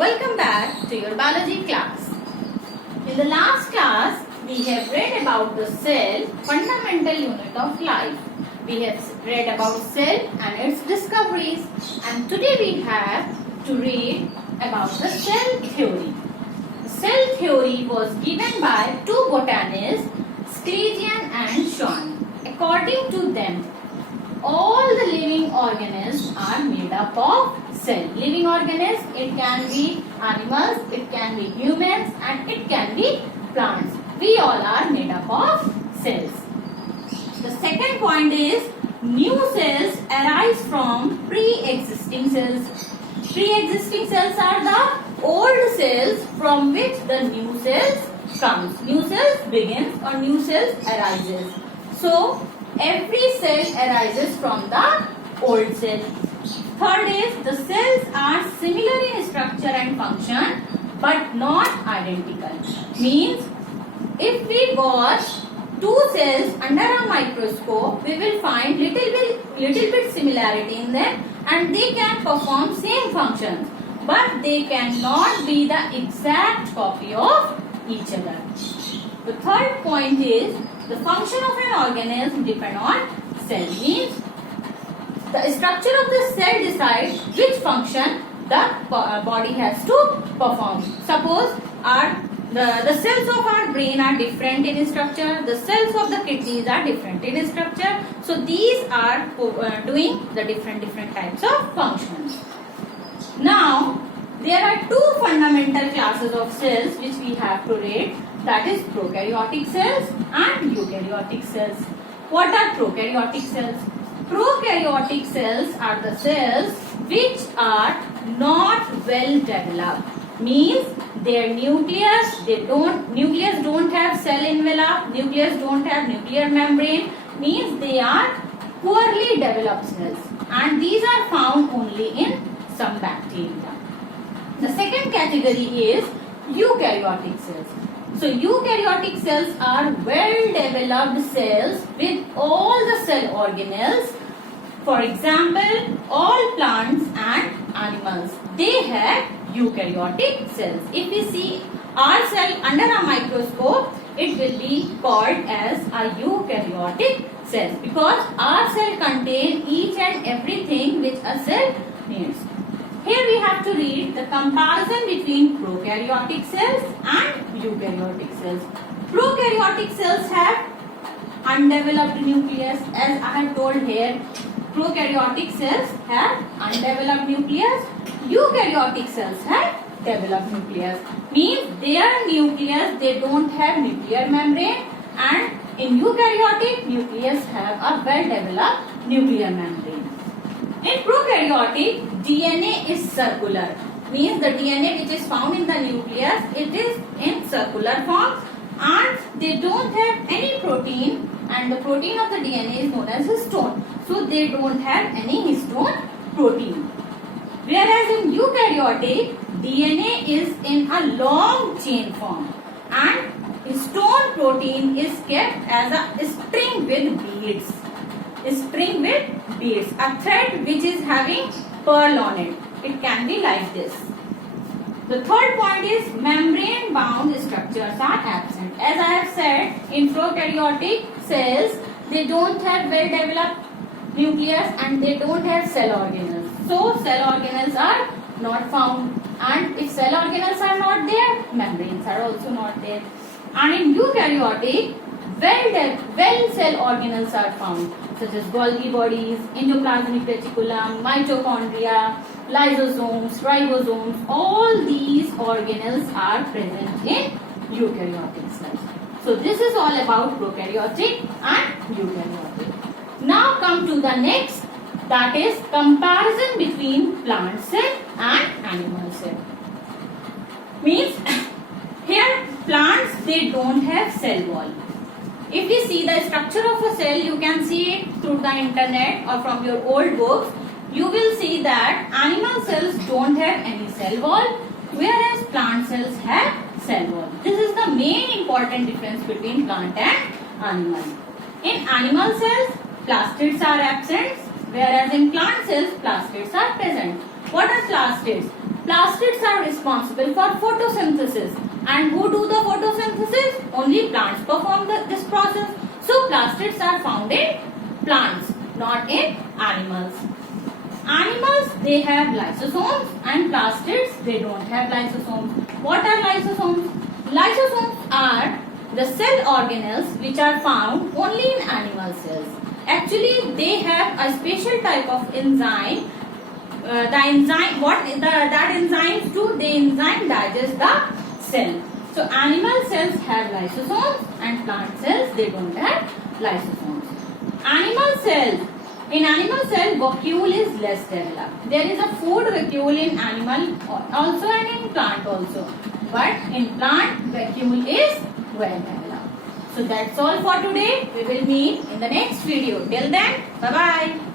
Welcome back to your biology class. In the last class, we have read about the cell, fundamental unit of life. We have read about cell and its discoveries, and today we have to read about the cell theory. The cell theory was given by two botanists, Sclegian and Schwann. According to them, all the living organisms are made up of cell. Living organisms, it can be animals, it can be humans, and it can be plants. We all are made up of cells. The second point is new cells arise from pre-existing cells. Pre-existing cells are the old cells from which the new cells comes. New cells begins or new cells arises. So every cell arises from the old cell. Third is the cells are similar in structure and function but not identical. Means if we watch two cells under a microscope, we will find little bit similarity in them and they can perform same functions, but they cannot be the exact copy of each other. The third point is the function of an organism depend on cell. Means the structure of the cell decides which function the body has to perform. Suppose the cells of our brain are different in structure, the cells of the kidneys are different in structure. So these are doing the different types of functions. Now there are two fundamental classes of cells which we have to read, that is prokaryotic cells and eukaryotic cells. What are prokaryotic cells? Prokaryotic cells are the cells which are not well developed. Means their nucleus don't have cell envelope, nucleus don't have nuclear membrane, means they are poorly developed cells, and these are found only in some bacteria. The second category is eukaryotic cells. So eukaryotic cells are well developed cells with all the cell organelles. For example, all plants and animals, they have eukaryotic cells. If we see our cell under a microscope, it will be called as a eukaryotic cells because our cell contain each and everything which a cell needs. Here we have to read the comparison between prokaryotic cells and eukaryotic cells. Prokaryotic cells have undeveloped nucleus, as I have told here. Prokaryotic cells have undeveloped nucleus. Eukaryotic cells have developed nucleus. Means their nucleus, they don't have nuclear membrane, and in eukaryotic, nucleus have a well developed nuclear membrane. In prokaryotic, DNA is circular. Means the DNA which is found in the nucleus, it is in circular form and they don't have any protein, and the protein of the DNA is known as histone. So they don't have any histone protein. Whereas in eukaryotic, DNA is in a long chain form and histone protein is kept as a string with beads. String with beads, a thread which is having pearl on it. It can be like this. The third point is membrane bound structures are absent. As I have said, in prokaryotic cells, they don't have well developed nucleus and they don't have cell organelles. So cell organelles are not found, and if cell organelles are not there, membranes are also not there. And in eukaryotic, well cell organelles are found, such as Golgi bodies, endoplasmic reticulum, mitochondria, lysosomes, ribosomes. All these organelles are present in eukaryotic cells. So this is all about prokaryotic and eukaryotic. Now come to the next, that is comparison between plant cell and animal cell. Means here plants, they don't have cell wall. If we see the structure of a cell, you can see it through the internet or from your old books. You will see that animal cells don't have any cell wall, whereas plant cells have cell wall. This is the main important difference between plant and animal. In animal cells, plastids are absent, whereas in plant cells, plastids are present. What are plastids? Plastids are responsible for photosynthesis. And who do the photosynthesis? Only plants perform this process. So plastids are found in plants, not in animals. Animals, they have lysosomes, and plastids, they don't have lysosomes. What are lysosomes? Lysosomes are the cell organelles which are found only in animal cells. Actually, they have a special type of enzyme. That enzymes do? The enzyme digests the cell. So animal cells have lysosomes and plant cells, they don't have lysosomes. In animal cell, vacuole is less developed. There is a food vacuole in animal also and in plant also. But in plant, vacuole is well developed. So that's all for today. We will meet in the next video. Till then, bye-bye.